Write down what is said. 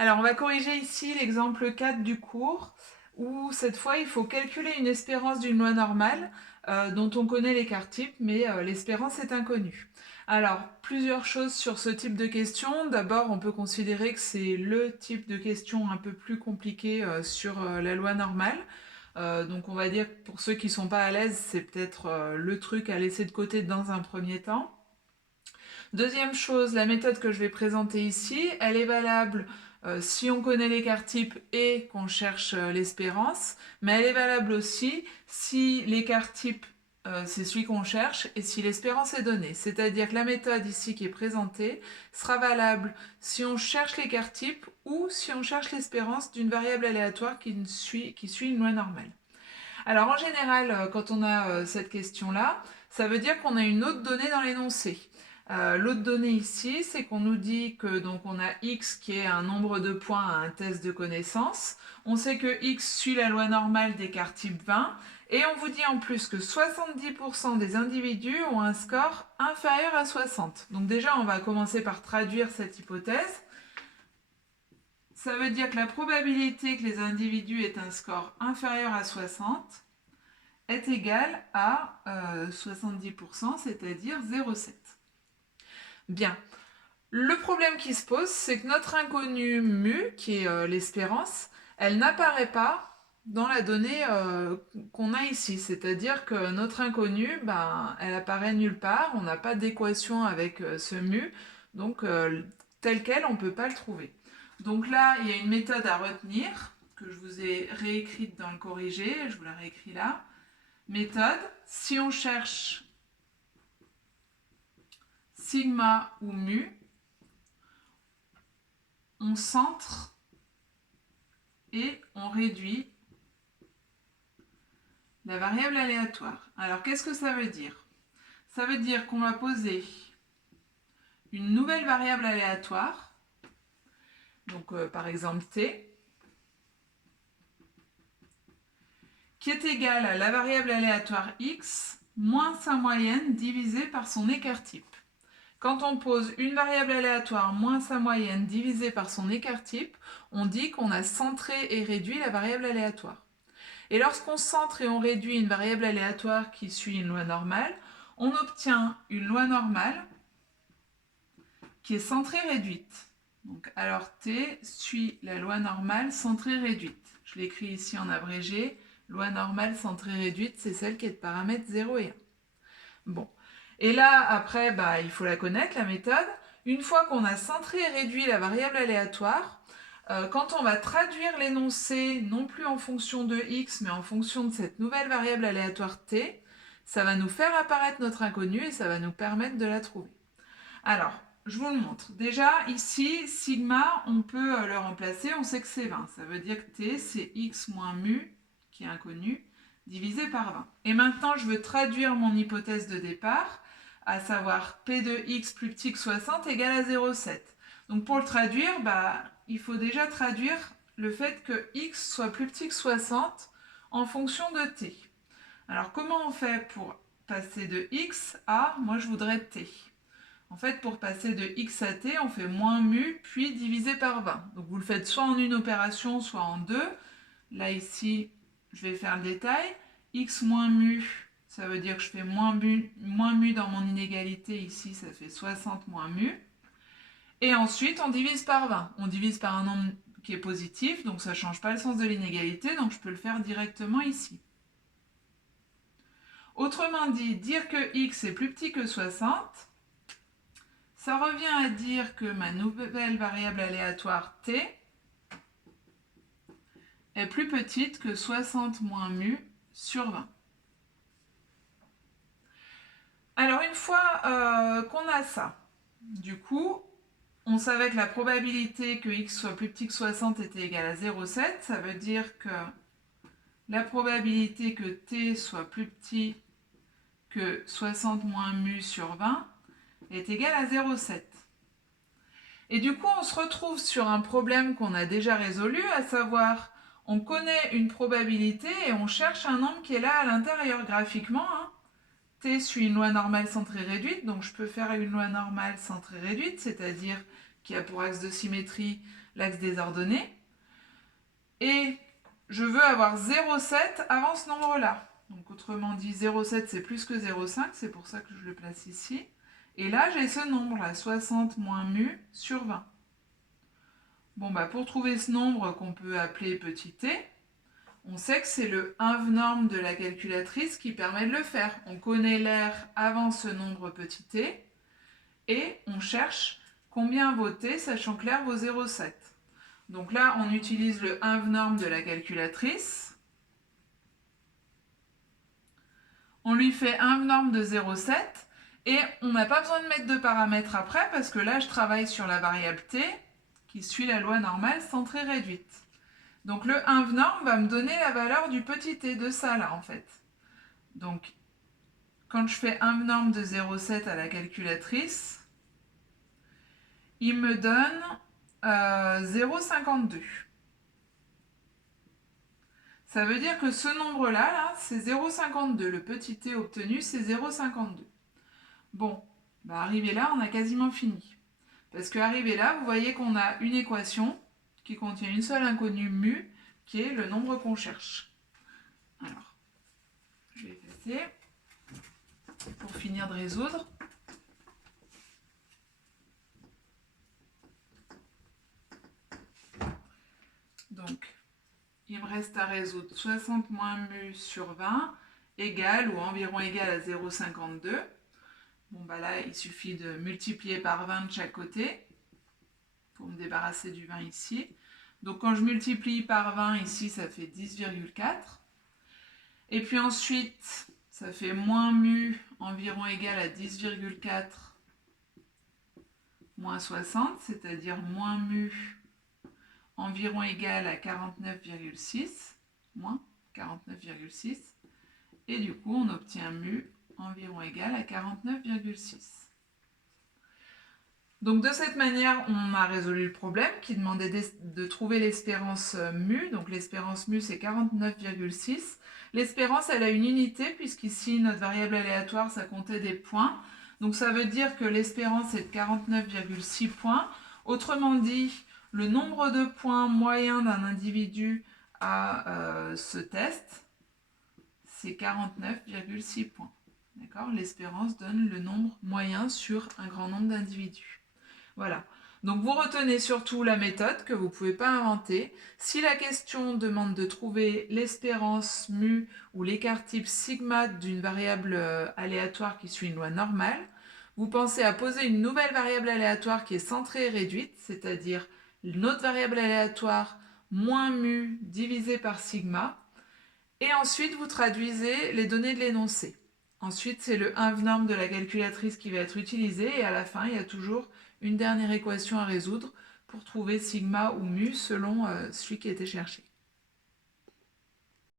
Alors, on va corriger ici l'exemple 4 du cours, où cette fois, il faut calculer une espérance d'une loi normale dont on connaît l'écart type, mais l'espérance est inconnue. Alors, plusieurs choses sur ce type de question. D'abord, on peut considérer que c'est le type de question un peu plus compliqué sur la loi normale. Donc, on va dire que pour ceux qui ne sont pas à l'aise, c'est peut-être le truc à laisser de côté dans un premier temps. Deuxième chose, la méthode que je vais présenter ici, elle est valable si on connaît l'écart type et qu'on cherche l'espérance, mais elle est valable aussi si l'écart type c'est celui qu'on cherche et si l'espérance est donnée. C'est-à-dire que la méthode ici qui est présentée sera valable si on cherche l'écart type ou si on cherche l'espérance d'une variable aléatoire qui suit une loi normale. Alors en général, quand on a cette question-là, ça veut dire qu'on a une autre donnée dans l'énoncé. L'autre donnée ici, c'est qu'on nous dit que donc on a x qui est un nombre de points à un test de connaissance. On sait que x suit la loi normale d'écart type 20. Et on vous dit en plus que 70% des individus ont un score inférieur à 60. Donc déjà, on va commencer par traduire cette hypothèse. Ça veut dire que la probabilité que les individus aient un score inférieur à 60 est égale à 70%, c'est-à-dire 0,7. Bien. Le problème qui se pose, c'est que notre inconnue mu, qui est l'espérance, elle n'apparaît pas dans la donnée qu'on a ici. C'est-à-dire que notre inconnue, ben, elle apparaît nulle part, on n'a pas d'équation avec ce mu, donc tel quel, on ne peut pas le trouver. Donc là, il y a une méthode à retenir, que je vous ai réécrite dans le corrigé, je vous la réécris là. Méthode, si on cherche sigma ou mu, on centre et on réduit la variable aléatoire. Alors qu'est-ce que ça veut dire? Ça veut dire qu'on va poser une nouvelle variable aléatoire, donc par exemple t, qui est égale à la variable aléatoire x moins sa moyenne divisée par son écart type. Quand on pose une variable aléatoire moins sa moyenne divisée par son écart type, on dit qu'on a centré et réduit la variable aléatoire. Et lorsqu'on centre et on réduit une variable aléatoire qui suit une loi normale, on obtient une loi normale qui est centrée réduite. Donc, alors t suit la loi normale centrée réduite. Je l'écris ici en abrégé. Loi normale centrée réduite, c'est celle qui est de paramètres 0 et 1. Bon. Et là, après, bah, il faut la connaître, la méthode. Une fois qu'on a centré et réduit la variable aléatoire, quand on va traduire l'énoncé, non plus en fonction de x, mais en fonction de cette nouvelle variable aléatoire t, ça va nous faire apparaître notre inconnue et ça va nous permettre de la trouver. Alors, je vous le montre. Déjà, ici, sigma, on peut le remplacer, on sait que c'est 20. Ça veut dire que t, c'est x moins mu, qui est inconnu, divisé par 20. Et maintenant, je veux traduire mon hypothèse de départ, à savoir p de x plus petit que 60 égale à 0,7. Donc pour le traduire, bah, il faut déjà traduire le fait que x soit plus petit que 60 en fonction de t. Alors comment on fait pour passer de x à, moi je voudrais t. En fait, pour passer de x à t, on fait moins mu, puis divisé par 20. Donc vous le faites soit en une opération, soit en deux. Là ici, je vais faire le détail. X moins mu, ça veut dire que je fais moins mu dans mon inégalité. Ici, ça fait 60 moins mu. Et ensuite, on divise par 20. On divise par un nombre qui est positif, donc ça ne change pas le sens de l'inégalité, donc je peux le faire directement ici. Autrement dit, dire que x est plus petit que 60, ça revient à dire que ma nouvelle variable aléatoire t est plus petite que 60 moins mu sur 20. Alors une fois qu'on a ça, du coup, on savait que la probabilité que x soit plus petit que 60 était égale à 0,7. Ça veut dire que la probabilité que t soit plus petit que 60 moins mu sur 20 est égale à 0,7. Et du coup, on se retrouve sur un problème qu'on a déjà résolu, à savoir, on connaît une probabilité et on cherche un nombre qui est là à l'intérieur graphiquement. T suit une loi normale centrée réduite, donc je peux faire une loi normale centrée réduite, c'est-à-dire qui a pour axe de symétrie l'axe des ordonnées. Et je veux avoir 0,7 avant ce nombre-là. Donc autrement dit, 0,7 c'est plus que 0,5, c'est pour ça que je le place ici. Et là, j'ai ce nombre-là, 60 moins mu sur 20. Bon, bah pour trouver ce nombre qu'on peut appeler petit t, on sait que c'est le inv-norme de la calculatrice qui permet de le faire. On connaît l'air avant ce nombre petit t, et on cherche combien vaut t, sachant que l'air vaut 0,7. Donc là, on utilise le inv-norme de la calculatrice. On lui fait inv-norme de 0,7 et on n'a pas besoin de mettre de paramètres après parce que là, je travaille sur la variable t qui suit la loi normale centrée réduite. Donc le inv-norme va me donner la valeur du petit t, de ça là en fait. Donc quand je fais inv-norme de 0,7 à la calculatrice, il me donne 0,52. Ça veut dire que ce nombre-là, là, c'est 0,52. Le petit t obtenu, c'est 0,52. Bon, bah arrivé là, on a quasiment fini. Parce qu'arrivé là, vous voyez qu'on a une équation qui contient une seule inconnue mu, qui est le nombre qu'on cherche. Alors, je vais effacer pour finir de résoudre. Donc, il me reste à résoudre 60 moins mu sur 20 égale ou environ égal à 0,52. Bon, bah là, il suffit de multiplier par 20 de chaque côté pour me débarrasser du 20 ici. Donc, quand je multiplie par 20 ici, ça fait 10,4. Et puis ensuite, ça fait moins mu environ égal à 10,4 moins 60, c'est-à-dire moins mu environ égal à 49,6, moins 49,6, et du coup on obtient mu environ égal à 49,6. Donc de cette manière, on a résolu le problème qui demandait de trouver l'espérance mu. Donc l'espérance mu c'est 49,6. L'espérance elle a une unité puisqu'ici notre variable aléatoire ça comptait des points. Donc ça veut dire que l'espérance est de 49,6 points. Autrement dit, le nombre de points moyen d'un individu à ce test, c'est 49,6 points. D'accord ? L'espérance donne le nombre moyen sur un grand nombre d'individus. Voilà. Donc vous retenez surtout la méthode que vous ne pouvez pas inventer. Si la question demande de trouver l'espérance mu ou l'écart type sigma d'une variable aléatoire qui suit une loi normale, vous pensez à poser une nouvelle variable aléatoire qui est centrée et réduite, c'est-à-dire notre variable aléatoire moins mu divisé par sigma, et ensuite vous traduisez les données de l'énoncé. Ensuite, c'est le inv-norme de la calculatrice qui va être utilisé, et à la fin, il y a toujours une dernière équation à résoudre pour trouver sigma ou mu selon celui qui a été cherché.